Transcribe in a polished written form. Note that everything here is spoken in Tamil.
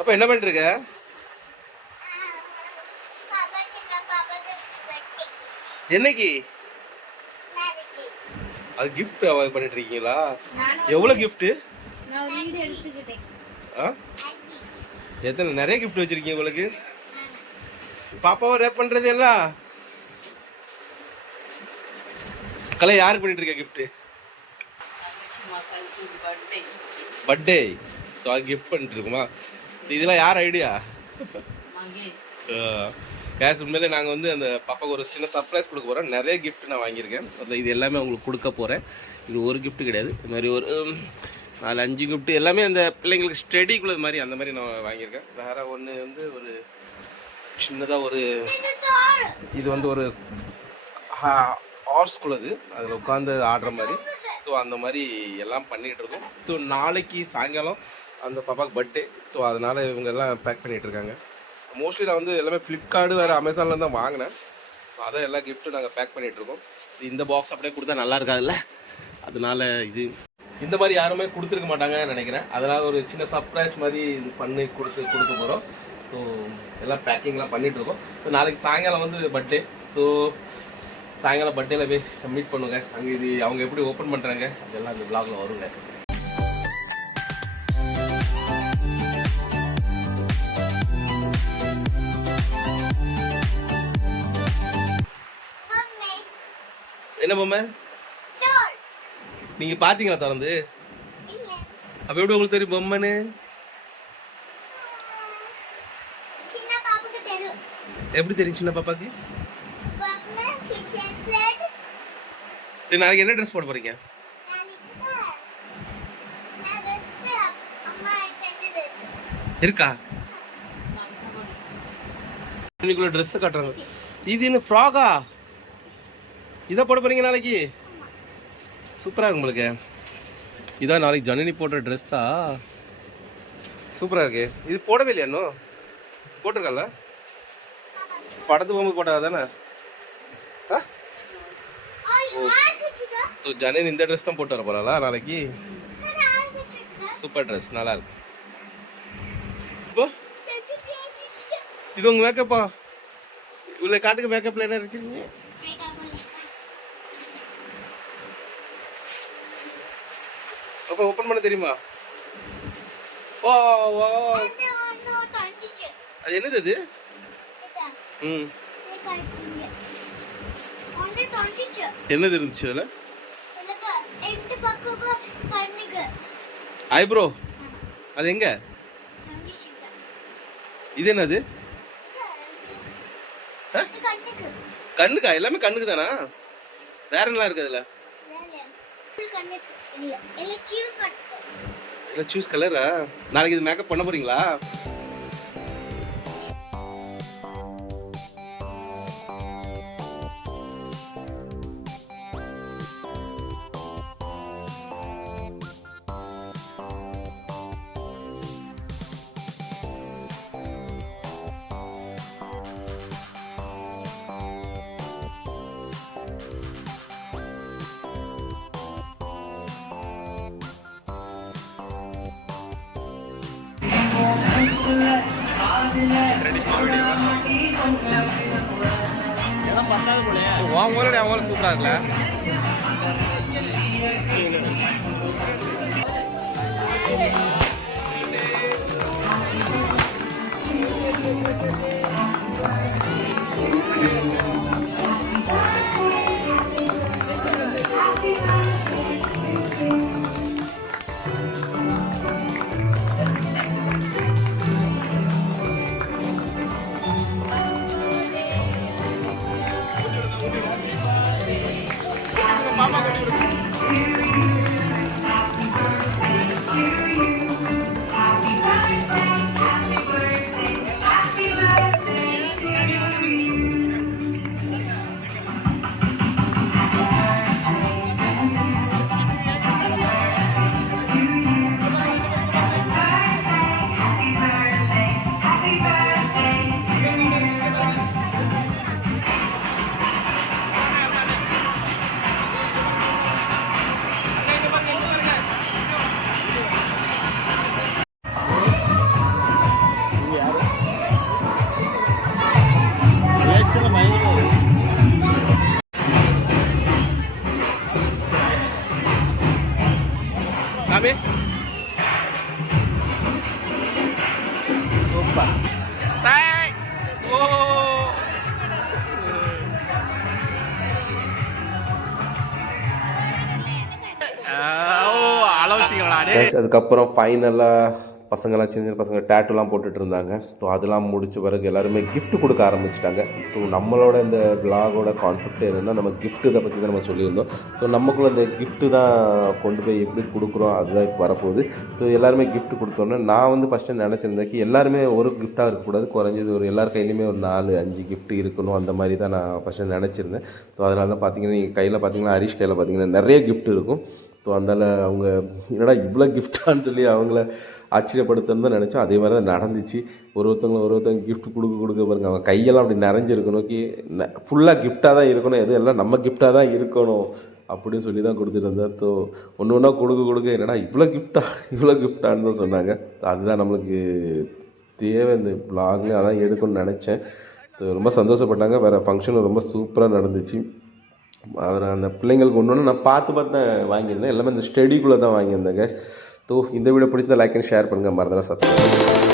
அப்ப என்ன பண்ணிருக்க? என்னைக்கு அது கிஃப்ட் பண்ணிட்டு இருக்கீங்களா? எவ்வளவு கிஃப்ட்? எத்தனை நிறைய கிஃப்ட் வச்சிருக்கீங்க உங்களுக்கு? பாப்பாவை ரேப் பண்றது எல்லாம் கலை யாருக்கு பண்ணிட்டு இருக்க கிஃப்ட்? பர்த்டே கிஃப்ட் பண்ணிட்டு இருக்குமா? இதெல்லாம் யார் ஐடியா? கேஸ் உண்மையிலே நாங்கள் வந்து அந்த பாப்பாவுக்கு ஒரு சின்ன சர்ப்ரைஸ் கொடுக்க போகிறோம். நிறைய கிஃப்ட் நான் வாங்கியிருக்கேன். அதில் இது எல்லாமே உங்களுக்கு கொடுக்க போகிறேன். இது ஒரு கிஃப்ட் கிடையாது, இது மாதிரி ஒரு 4-5 கிஃப்ட் எல்லாமே அந்த பிள்ளைங்களுக்கு ஸ்டடிக்குள்ள மாதிரி அந்த மாதிரி நான் வாங்கியிருக்கேன். வேறு ஒன்று வந்து ஒரு சின்னதாக ஒரு இது வந்து ஒரு ஹார்ஸ்குள்ளது அதில் உட்காந்து ஆடுற மாதிரி. ஸோ அந்த மாதிரி எல்லாம் பண்ணிகிட்டு இருக்கோம். ஸோ நாளைக்கு சாயங்காலம் அந்த பாப்பாவுக்கு பர்த்டே. ஸோ அதனால் இவங்க எல்லாம் பேக் பண்ணிகிட்ருக்காங்க. மோஸ்ட்லி நான் வந்து எல்லாமே ஃப்ளிப்கார்டு வேறு அமேசானில் தான் வாங்கினேன். ஸோ அதை எல்லா கிஃப்ட்டும் நாங்கள் பேக் பண்ணிகிட்ருக்கோம். இந்த பாக்ஸ் அப்படியே கொடுத்தா நல்லா இருக்காதுல்ல, அதனால இது இந்த மாதிரி யாருமே கொடுத்துருக்க மாட்டாங்கன்னு நினைக்கிறேன். அதனால் ஒரு சின்ன சர்ப்ரைஸ் மாதிரி இது பண்ணி கொடுக்க போகிறோம். ஸோ எல்லாம் பேக்கிங்லாம் பண்ணிகிட்ருக்கோம். ஸோ நாளைக்கு சாயங்காலம் வந்து பர்த்டே. ஸோ சாயங்காலம் பர்த்டேல போய் மீட் பண்ணுங்க. அங்கே இது அவங்க எப்படி ஓப்பன் பண்ணுறாங்க அதெல்லாம் இந்த வ்ளாகில் வருங்க. என்ன பொம்மை நீங்க பாத்தீங்களா திறந்து? அப்ப எப்படி உங்களுக்கு தெரியும் பொம்மைன்னு? எப்படி தெரியும் சின்ன பாப்பாக்கு? சரி நாளைக்கு என்ன ட்ரெஸ் போட போறீங்க? இருக்கா இன்னைக்குள்ள ட்ரெஸ் காட்டுறாங்க. இது என்ன ஃப்ராகா? இதை போட போறீங்க நாளைக்கு? சூப்பராக இருக்கும் உங்களுக்கு. இதான் நாளைக்கு ஜனனி போடுற ட்ரெஸ்ஸா? சூப்பராக இருக்கு. இது போடவே இல்லையா இன்னும்? போட்டிருக்கல படத்து போகும்போது போட்டா தானே? ஜனனி இந்த ட்ரெஸ் தான் போட்டு வர போறாளா நாளைக்கு? சூப்பர் ட்ரெஸ், நல்லா இருக்கு. இப்போ இது உங்க மேக்கப்பா? இவ்வளோ காட்டுக்கு மேக்கப்ல என்ன வச்சிருக்கீங்க? அப்ப ஓபன் பண்ண தெரியுமா? ஓ ஓ அது என்னது அது? என்னது இருந்துச்சு அதுல? ஐப்ரோ. அது எங்க? இது என்னது? கண்ணுக்கா? எல்லாமே கண்ணுக்கு தானா? வேற என்ன இருக்கு அதுல? சூஸ் கலரா? நாளைக்கு இது மேக்கப் பண்ண போறீங்களா? சூப்பரா இருக்குல்ல? Kami? Super. Tag! Oh! அதுக்கப்புறம் ஃபைனலாக பசங்களாம் சின்ன சின்ன பசங்க டேட்டூலாம் போட்டுட்டு இருந்தாங்க. ஸோ அதெல்லாம் முடிச்ச பிறகு எல்லாருமே gift கொடுக்க ஆரம்பிச்சிட்டாங்க. ஸோ நம்மளோட இந்த விலாகோட கான்செப்ட் என்னென்னா நம்ம gift இதை பற்றி தான் நம்ம சொல்லியிருந்தோம். ஸோ நமக்குள்ள இந்த gift தான் கொண்டு போய் எப்படி கொடுக்குறோம் அதுதான் இப்போ வரப்போகுது. ஸோ எல்லாருமே gift கொடுத்தோன்னே நான் வந்து ஃபஸ்ட்டு நினச்சிருந்தேன் எல்லாருமே ஒரு கிஃப்டாக இருக்கக்கூடாது, குறைஞ்சது ஒரு எல்லார் கையிலையுமே ஒரு 4-5 gift இருக்கணும், அந்த மாதிரி தான் நான் ஃபஸ்ட்டு நினச்சிருந்தேன். ஸோ அதனால தான் பார்த்தீங்கன்னா நீங்கள் கையில் பார்த்தீங்கன்னா ஹரிஷ் கையில் பார்த்தீங்கன்னா நிறைய gift இருக்கும். ஸோ அதனால் அவங்க என்னடா இவ்வளோ கிஃப்டான்னு சொல்லி அவங்கள ஆச்சரியப்படுத்தணும்னு தான் நினச்சோம். அதே மாதிரி தான் நடந்துச்சு. ஒருத்தவங்க கிஃப்ட் கொடுக்க பாருங்க, அவங்க கையெல்லாம் அப்படி நிறைஞ்சிருக்கணும், ஃபுல்லாக கிஃப்டாக தான் இருக்கணும், எதுவும் எல்லாம் நம்ம கிஃப்டாக தான் இருக்கணும் அப்படின்னு சொல்லி தான் கொடுத்துட்டு இருந்தேன். ஸோ ஒன்று ஒன்றா கொடுக்க என்னடா இவ்வளோ கிஃப்டான்னு தான் சொன்னாங்க. அதுதான் நம்மளுக்கு தேவை இந்த வ்ளாக்னு அதான் எடுக்கணும்னு நினச்சேன். ஸோ ரொம்ப சந்தோஷப்பட்டாங்க. வேறு ஃபங்க்ஷனும் ரொம்ப சூப்பராக நடந்துச்சு. அவர் அந்த பிள்ளைங்களுக்கு ஒன்று நான் பார்த்து தான் வாங்கியிருந்தேன். எல்லாமே இந்த ஸ்டடிக்குள்ளே தான் வாங்கியிருந்தேங்க. ஸோ இந்த வீடியோ பிடிச்சதை லைக் அண்ட் ஷேர் பண்ணுங்கள், மறந்துடாம சப்ஸ்கிரைப்.